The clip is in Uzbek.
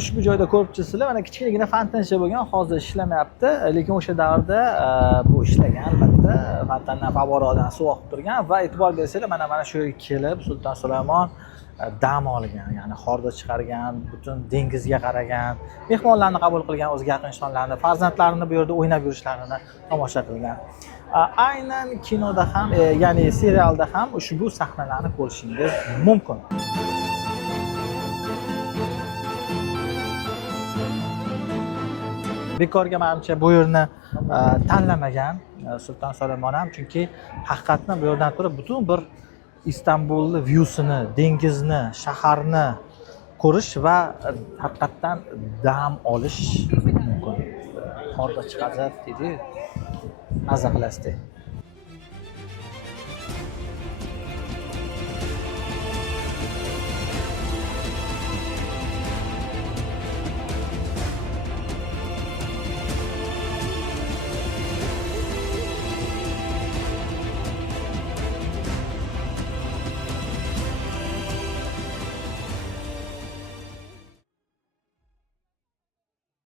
Ushbu joyda ko'rib turibsizlar, mana kichkinagina fontancha bo'lgan, hozir ishlamayapti, lekin o'sha davrda bu ishlagan, albatta, fontandan favvoradan suv oqib turgan va e'tibor bersanglar, mana shu yerga kelib Sulton Sulaymon dam olgan, ya'ni hordiq chiqargan, butun dengizga qaragan, mehmonlarni qabul qilgan, o'ziga yaqin insonlarni, farzandlarini bu yerda o'ynab yurishlarini tomosha qilgan. Aynan kinoda ham, ya'ni serialda ham ushbu sahnalarni ko'rishingiz mumkin. Bekorga menimcha bu yerni tanlamagan Sulton Sulaymon ham, chunki haqiqatan bu yerdan turib butun bir Istanbulni vyusini, dengizni, shaharni ko'rish va haqiqatan dam olish mumkin. Hordiq chiqazib dedi, maza qilasizlar.